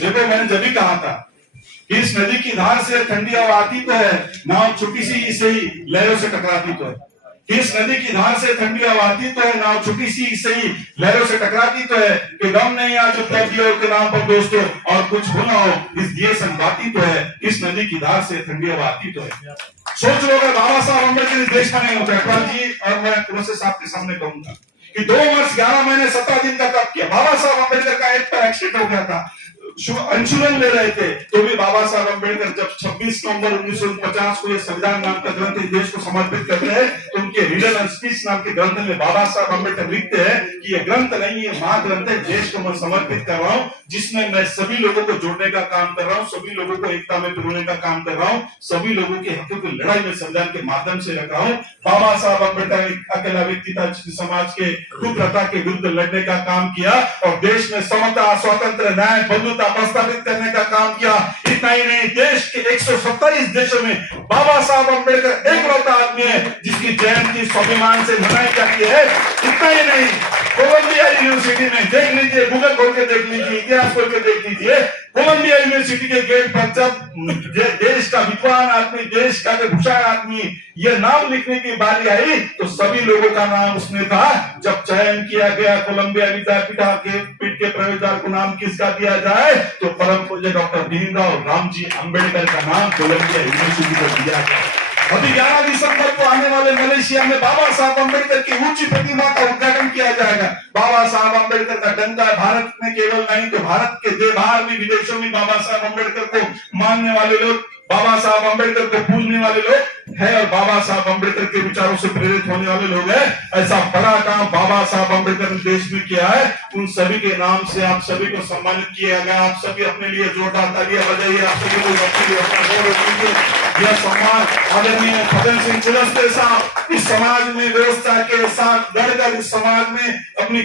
देखो मैंने जब भी कहा था, इस नदी की धार से ठंडी हवा आती तो है, नाव छोटी सी से ही लहरों से टकराती तो है। इस नदी की धार से ठंडी हवा आती तो है, नाव छोटी सी से ही लहरों से टकराती तो है। कि गम नहीं आज उत्तर के नाम पर दोस्तों और कुछ होना हो, इस दिए संगाती तो है। इस नदी की धार से ठंडी हवा आती तो है। सोच लो अगर बाबा साहब अम्बेडकर इस देश का नहीं होता, अकबर जी और मैं तुमसे साहब के सामने कहूंगा कि 2 वर्ष 11 महीने 17 दिन का तप किया। बाबा साहब अम्बेडकर का एक पर एक्सीडेंट हो गया था, अंशुलन ले रहे थे, तो भी बाबा साहब अम्बेडकर जब 26 नवंबर 1949 को ये संविधान नाम का ग्रंथ इस देश को समर्पित करते हैं, तो उनके रिडल एंड स्पीच नाम के ग्रंथ में बाबा साहब अम्बेडकर लिखते हैं कि ये ग्रंथ नहीं, ये महाग्रंथ है, देश को मैं समर्पित कर रहा हूँ, जिसमें मैं सभी लोगों को जोड़ने का काम कर रहा हूँ, सभी लोगों को एकता में पिरोने का काम कर रहा हूँ, सभी लोगों के हकों की लड़ाई में संविधान के माध्यम से रख रहा हूँ। बाबा साहब अम्बेडकर एक अकेला व्यक्ति था जिसने समाज के कुप्रथा के विरुद्ध लड़ने का काम किया और देश में समता, स्वातंत्र, न्याय, बंधुता प्रस्तावित करने का काम किया। इतना ही नहीं, देश के 127 देशों में बाबा साहब अम्बेडकर एकलौता आदमी है जिसकी जयंती स्वाभिमान से मनाई जाती है। इतना ही नहीं, कोलंबिया यूनिवर्सिटी में देख लीजिए, गूगल खोल के देख लीजिए, इतिहास खोल के देख लीजिए, कोलंबिया यूनिवर्सिटी के गेट पर जब देश का विद्वान आदमी, देश का भूषण आदमी ये नाम लिखने की बारी आई तो सभी लोगों का नाम उसमें था। जब चयन किया गया कोलंबिया विद्यापीठ के प्रवेशद्वार को नाम किसका दिया जाए, तो परम पूज्य डॉक्टर भीमराव रामजी अम्बेडकर का नाम कोलंबिया यूनिवर्सिटी को दिया गया। अभी 11 दिसंबर को आने वाले मलेशिया में बाबा साहब अम्बेडकर की ऊंची प्रतिमा का उद्घाटन किया जाएगा। बाबा साहब अम्बेडकर का डंका भारत में केवल नहीं तो भारत के बाहर भी विदेशों में बाबा साहब अम्बेडकर को मानने वाले लोग, बाबा साहब अम्बेडकर को पूजने वाले लोग है और बाबा साहब अम्बेडकर के विचारों से प्रेरित होने वाले लोग हैं। ऐसा बड़ा काम बाबा साहब अम्बेडकर ने देश में किया है। उन सभी के नाम से आप सभी को सम्मानित किया गया। आप सभी अपने लिए जोरदार तालियां बजाइए। आप सभी लोग अपने लिए अपना गौरव कीजिए। यह सम्मान आदरणीय फग्गन सिंह कुलस्ते साहब इस समाज में व्यवस्था के साथ लड़कर इस समाज में अपनी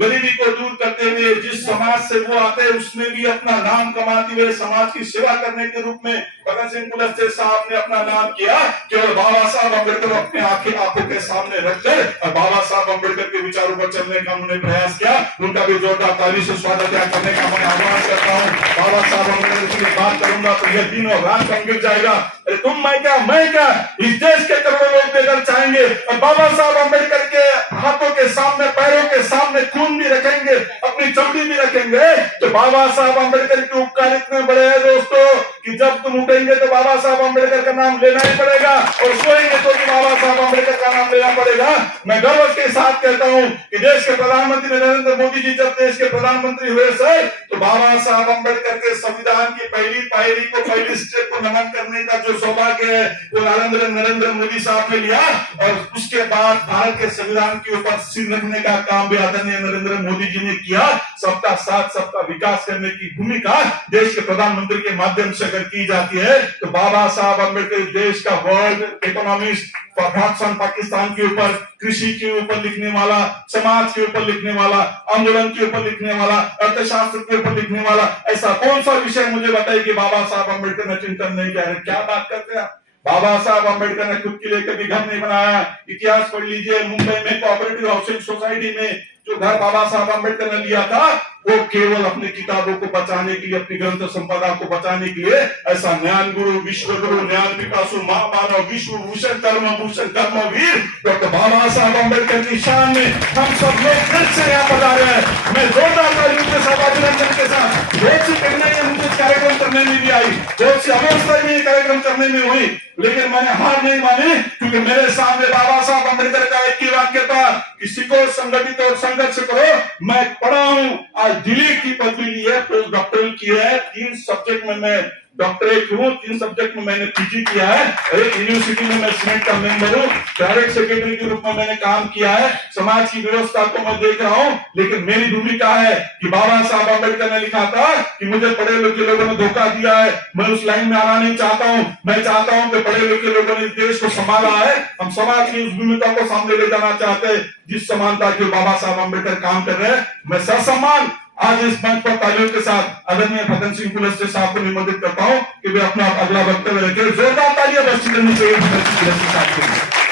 गरीबी को दूर करते हुए जिस समाज से वो आते हैं उसमें भी अपना नाम कमाते हुए समाज की सेवा करने के रूप में फग्गन सिंह कुलस्ते साहब ने अपना नाम किया। केवल बाबा साहब अम्बेडकर अपने आंखों के सामने रखकर और बाबा साहब अम्बेडकर के विचारों पर चलने का उन्होंने प्रयास किया। उनका भी जोरदार ताली से स्वागत करने का मैं आह्वान करता हूँ। बाबा साहब अम्बेडकर की बात करूंगा तो यह दिन और रात कम गिर जाएगा। अरे तुम मैं क्या इस देश के करोड़ों लोग बेघर चाहेंगे और बाबा साहब अम्बेडकर के हाथों के सामने, पैरों के सामने खून भी रखेंगे, अपनी चमड़ी भी रखेंगे। तो बाबा साहब अम्बेडकर के उपकार इतने बड़े हैं दोस्तों कि जब तुम उठेंगे तो बाबा साहब अम्बेडकर का नाम लेना ही पड़ेगा और सोएंगे तो भी बाबा साहब अम्बेडकर का नाम लेना पड़ेगा। मैं गर्व के साथ कहता हूँ कि देश के प्रधानमंत्री नरेंद्र मोदी जी जब देश के प्रधानमंत्री हुए सर, तो बाबा साहब अम्बेडकर के संविधान की पहली पायरी को, पहली स्टेप को नमन करने का जो सौभाग्य है वो नरेंद्र मोदी साहब ने लिया और उसके बाद भारत के संविधान के ऊपर सिर रखने का काम भी आदरणीय नरेंद्र मोदी जी ने किया। सबका साथ, सबका विकास करने की भूमिका देश के प्रधानमंत्री के माध्यम से अगर की जाती है तो बाबा साहब अम्बेडकर देश का वर्ल्ड इकोनॉमिस्ट, पाकिस्तान के ऊपर, कृषि के ऊपर लिखने वाला, समाज के ऊपर लिखने वाला, आंदोलन के ऊपर लिखने वाला, अर्थशास्त्र के ऊपर लिखने वाला, ऐसा कौन सा विषय मुझे बताइए कि बाबा साहब अम्बेडकर ने चिंतन नहीं किया? क्या बात करते हैं? बाबा साहब अम्बेडकर ने खुद के लिए कभी घर नहीं बनाया। इतिहास पढ़ लीजिए, मुंबई में कोऑपरेटिव हाउसिंग सोसाइटी में जो घर बाबा साहब अम्बेडकर ने लिया था वो केवल अपनी किताबों को बचाने के लिए, अपनी ग्रंथ संपदा को बचाने के लिए। ऐसा ज्ञान गुरु, विश्व गुरु, ज्ञान पिपासु, महामानव, विश्व भूषण, कर्मवीर डॉक्टर बाबा साहब अम्बेडकर की शान में हम सब लोग फिर से यहाँ पर आ रहे हैं। मैं जोरदार तालियों के साथ, अभिनंदन के साथ, बहुत सी कठिनाइयां मुझे कार्यक्रम करने में भी आई, बहुत सी अवस्था में कार्यक्रम करने में हुई, लेकिन मैंने हार नहीं मानी क्योंकि मेरे सामने बाबा साहब अम्बेडकर का एक ही वाक्य था कि सीखो, संगठित और संघर्ष करो। मैं पढ़ा हूँ, आज दिल्ली की पदवी ली है, पोस्ट डॉक्टरल की है, 3 सब्जेक्ट में मैं डॉक्टरेट हूँ, 3 सब्जेक्ट में मैंने पीजी किया है, एक यूनिवर्सिटी में मैं सीनेट का मेंबर हूँ, डायरेक्ट सेक्रेटरी के रूप में मैंने काम किया है। समाज की व्यवस्था को मैं देख रहा हूँ, लेकिन मेरी भूमिका है कि बाबा साहब अम्बेडकर ने लिखा था कि मुझे पढ़े लिखे लोगों ने धोखा दिया है, मैं उस लाइन में आना नहीं चाहता हूँ। मैं चाहता हूँ कि पढ़े लिखे लोगों ने देश को संभाला है, हम समाज की उस भूमिका को सामने ले जाना चाहते हैं जिस समानता के बाबा साहब अम्बेडकर काम कर रहे हैं। मैं ससम्मान आज इस मंच पर तालियों के साथ आदरणीय फग्गन सिंह कुलस्ते साहब को निमंत्रित करता हूं कि वे अपना अगला वक्तव्य रखें। जोरदार तालियां बच्ची करनी चाहिए फग्गन सिंह कुलस्ते साहब के लिए।